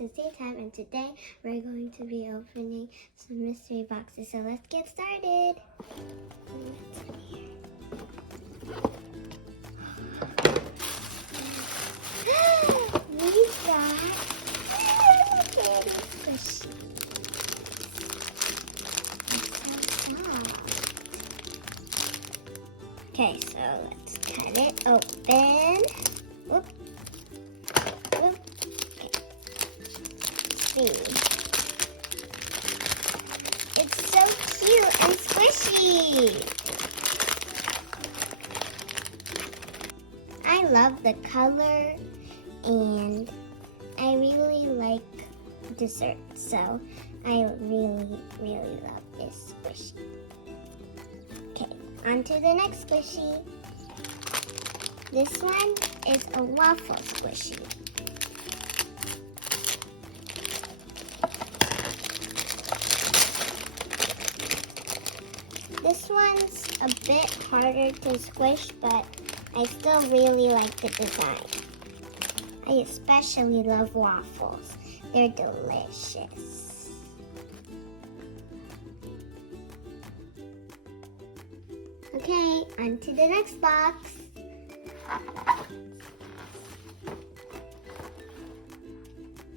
it's daytime, and today we're going to be opening some mystery boxes. So let's get started. What's in here? We've got little Squishies. Okay, so let's cut it open. Whoop. Whoop. Okay. See. It's so cute and squishy. I love the color and I really like dessert, so I really love this squishy. Okay, on to the next squishy. This one is a waffle squishy. This one's a bit harder to squish, but I still really like the design. I especially love waffles. They're delicious. Okay, on to the next box.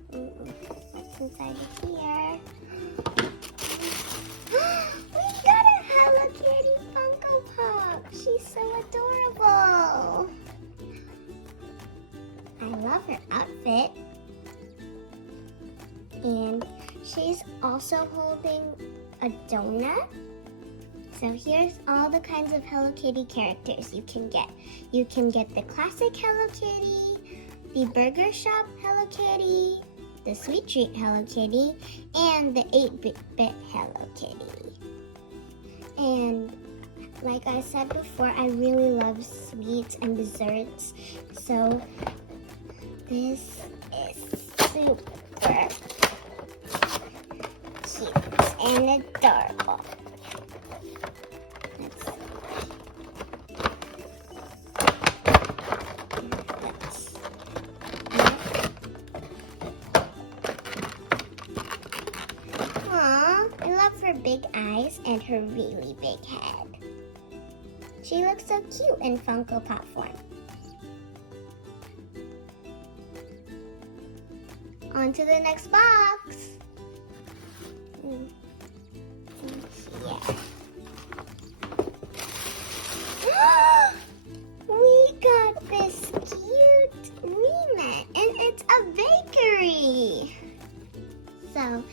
What's inside of here? We got a Hello Kitty Funko Pop. She's so adorable. I love her outfit. And she's also holding a donut. So here's all the kinds of Hello Kitty characters you can get. You can get the classic Hello Kitty, the Burger Shop Hello Kitty, the Sweet Treat Hello Kitty, and the 8-bit Hello Kitty. And like I said before, I really love sweets and desserts. So this is super cute and adorable. I love her big eyes and her really big head. She looks so cute in Funko Pop form. On to the next box. We got this cute Re-ment, and it's a bakery. So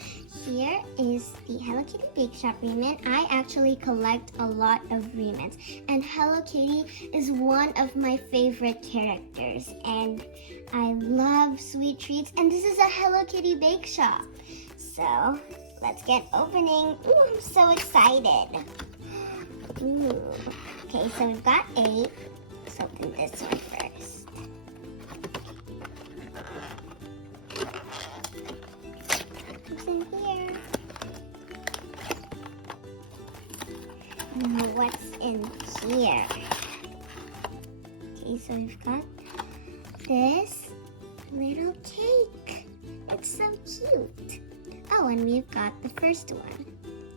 here is the Hello Kitty Bake Shop Re-ment. I actually collect a lot of Re-ments, and Hello Kitty is one of my favorite characters, and I love sweet treats, and this is a Hello Kitty Bake Shop. So let's get opening. Ooh, I'm so excited. Ooh. Okay, so we've got 8. Let's open this one first. What's in here? What's in here? Okay, so we've got this little cake. It's so cute. Oh, and we've got the first one.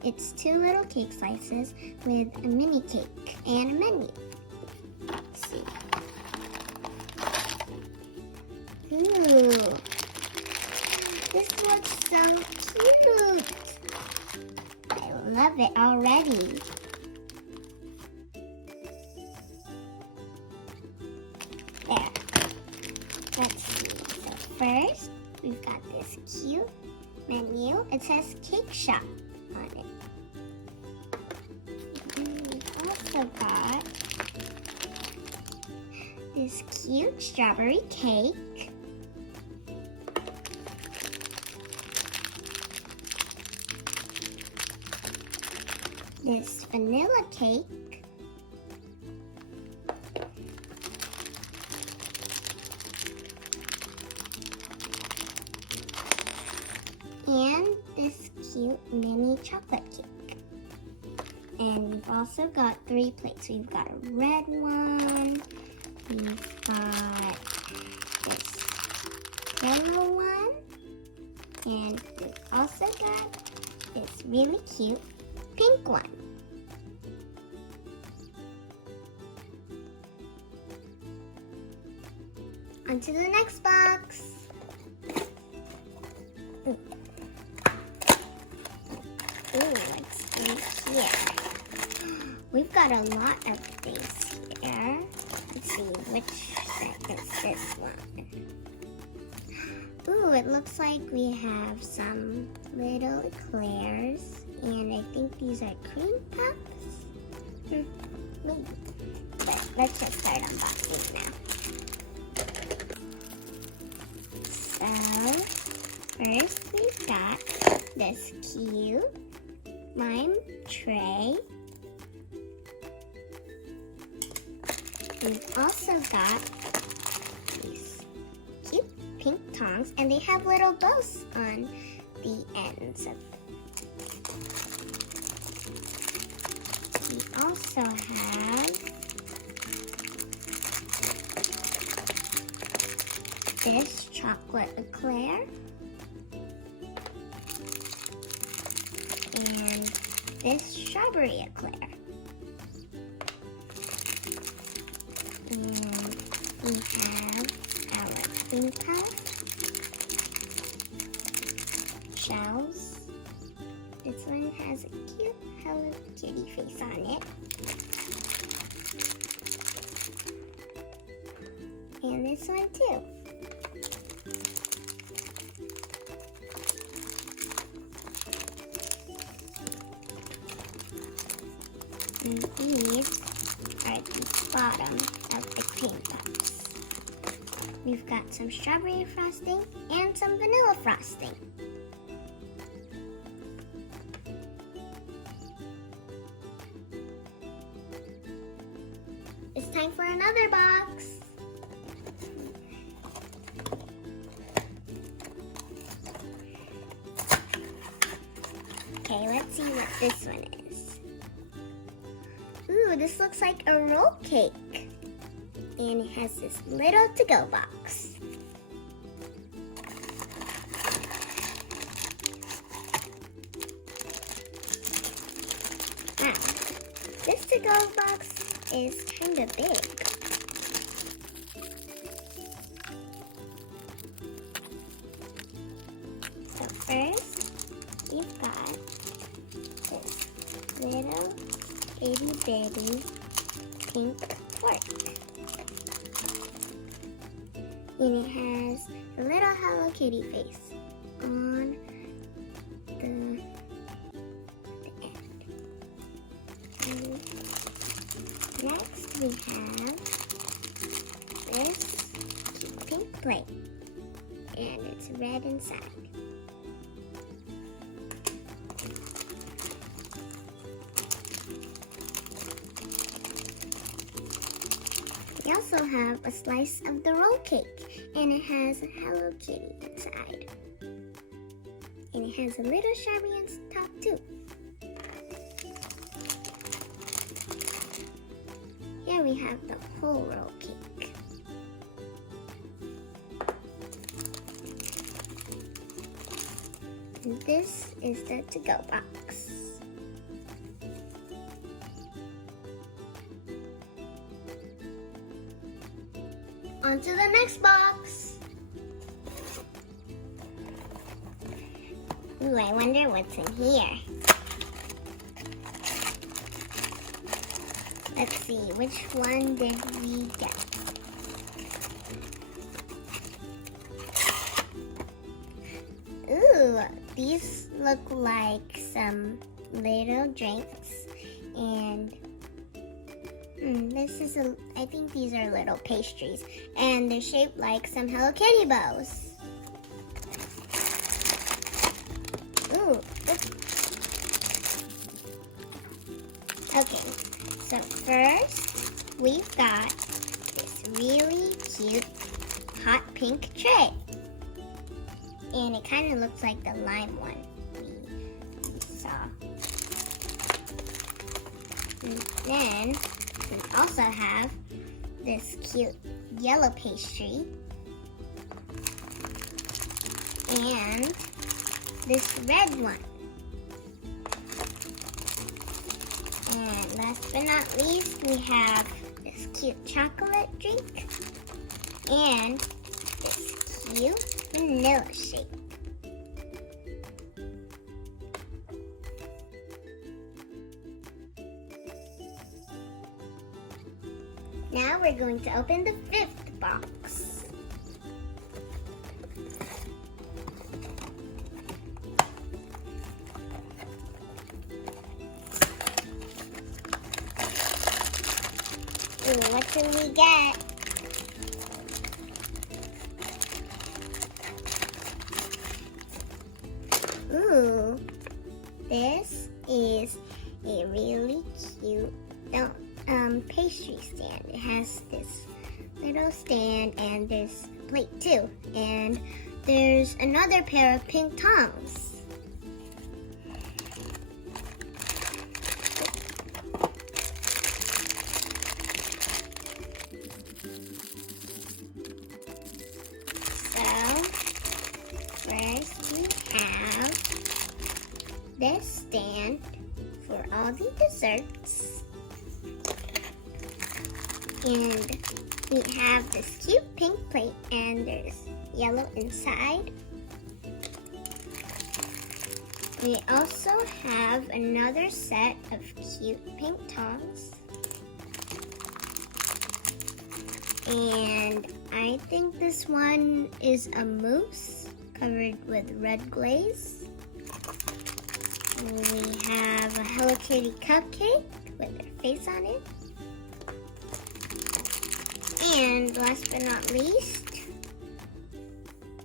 It's 2 little cake slices with a mini cake and a menu. Let's see. Ooh, this looks so cute. I love it already. There. Let's see. So first, we've got this cute menu. It says Cake Shop on it. And we've also got this cute strawberry cake. This vanilla cake. And this cute mini chocolate cake. And we've also got 3 plates. We've got a red one, we've got this yellow one, And we also got this really cute pink one. On to the next box. Ooh, what's in here? We've got a lot of things here. Let's see, which set is this one? Ooh, it looks like we have some little eclairs, and I think these are cream puffs. Maybe. But let's just start unboxing now. So, first we've got this cute lime tray. We've also got these cute pink tongs, and they have little bows on the ends of. We also have this chocolate eclair and this strawberry eclair. And we have our cream puff shells. This one has a cute Hello Kitty face on it. And this one too. And these are the bottom of the cream puffs. We've got some strawberry frosting and some vanilla frosting. It's time for another box. Okay, let's see what this one is. Ooh, this looks like a roll cake. And it has this little to-go box. Wow, this to-go box is kind of big. So first, you've got this little itty bitty pink fork. And it has a little Hello Kitty face on the end. And next we have this cute pink plate, and it's red inside. We also have a slice of the roll cake, and it has a Hello Kitty inside. And it has a little strawberry on top too. Here we have the whole roll cake. And this is the to-go box. On to the next box. Ooh, I wonder what's in here. Let's see, which one did we get? Ooh, these look like some little drinks, and I think these are little pastries, and they're shaped like some Hello Kitty bows. Ooh, okay, so first we've got this really cute hot pink tray, and it kind of looks like the lime one we saw. And then we also have this cute yellow pastry and this red one. And last but not least, we have this cute chocolate drink and this cute vanilla shake. Now we're going to open the fifth box. Ooh, what do we get? Ooh, this is a really cute pastry stand. It has this little stand and this plate too. And there's another pair of pink tongs. So, first we have this stand for all the desserts. And we have this cute pink plate and there's yellow inside. We also have another set of cute pink tongs. And I think this one is a mousse covered with red glaze. We have a Hello Kitty cupcake with her face on it. And last but not least,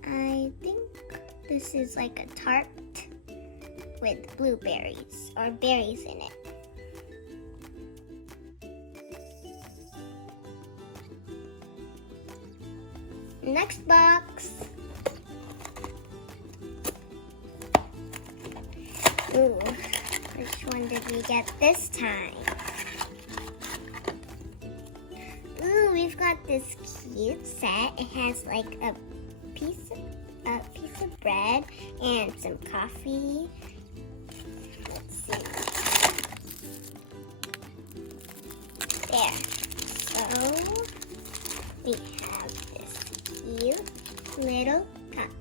I think this is like a tart with blueberries or berries in it. Next box. Ooh, which one did we get this time? Ooh, we've got this cute set. It has like a piece of bread and some coffee. Let's see. There. So we have this cute little cup.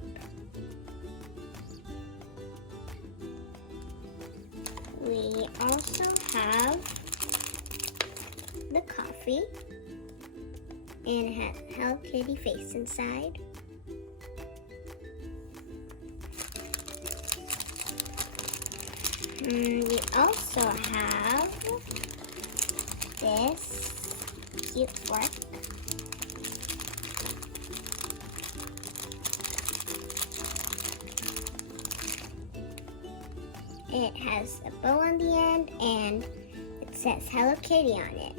We also have the coffee. And it has Hello Kitty face inside. We also have this cute fork. It has a bow on the end and it says Hello Kitty on it.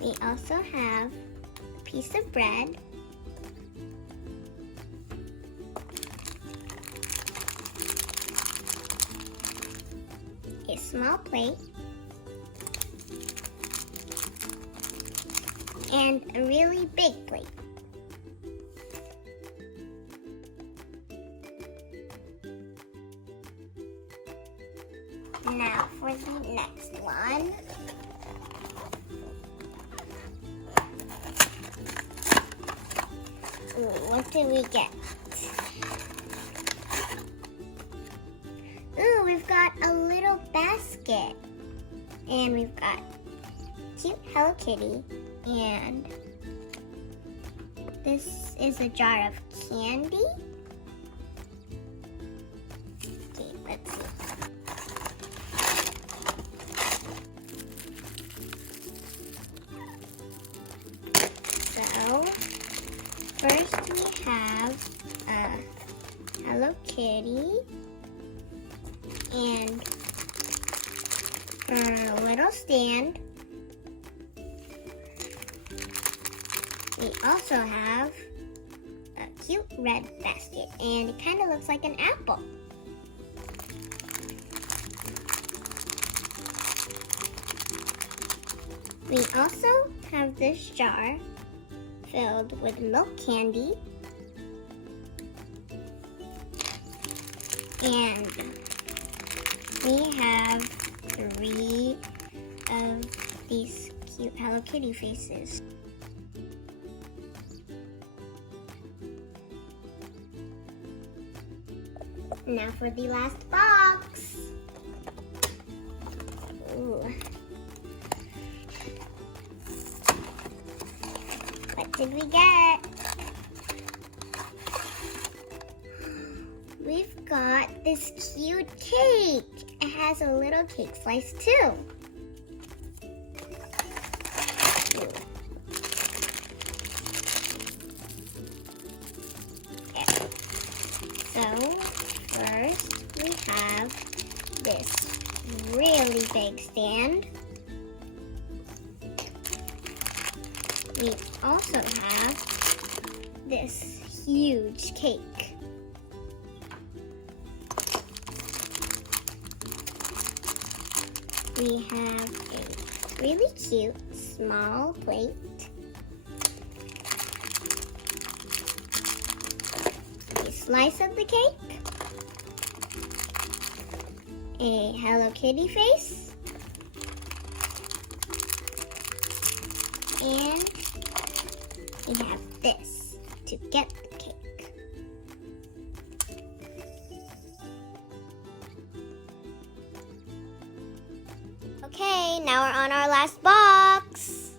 We also have a piece of bread, a small plate, and a really big plate. Now for the next one. Ooh, what did we get? Ooh, we've got a little basket. And we've got cute Hello Kitty. And this is a jar of candy. Okay, let's see. So, first we have a Hello Kitty and a little stand. We also have a cute red basket and it kind of looks like an apple. We also have this jar filled with milk candy. And we have 3 of these cute Hello Kitty faces. Now for the last box. Ooh. What did we get? We've got this cute cake. It has a little cake slice too. So first we have this really big stand. We also have this huge cake. We have a really cute small plate. A slice of the cake. A Hello Kitty face. And we have this to get the cake. Okay, now we're on our last box.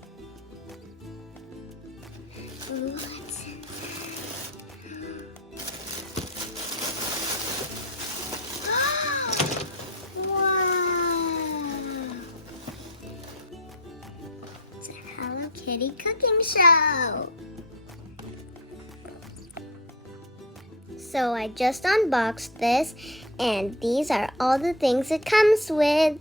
Ooh, wow! It's a Hello Kitty cooking show. So I just unboxed this, and these are all the things it comes with.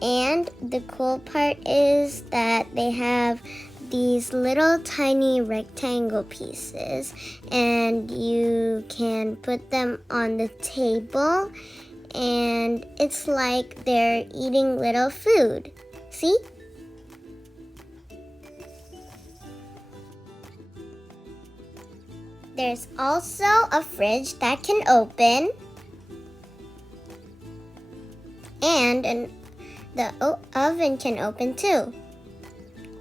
And the cool part is that they have these little tiny rectangle pieces, and you can put them on the table, and it's like they're eating little food. See? There's also a fridge that can open, and the oven can open too.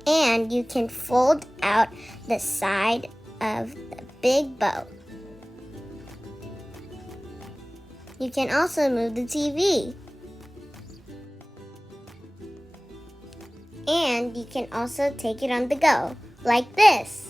And you can fold out the side of the big bow. You can also move the TV. And you can also take it on the go, like this.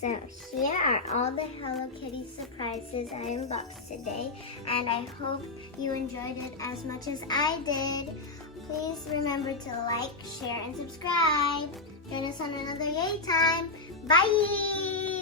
So here are all the Hello Kitty surprises I unboxed today, and I hope you enjoyed it as much as I did. Please remember to like, share, and subscribe. Join us on another Yay Time. Bye!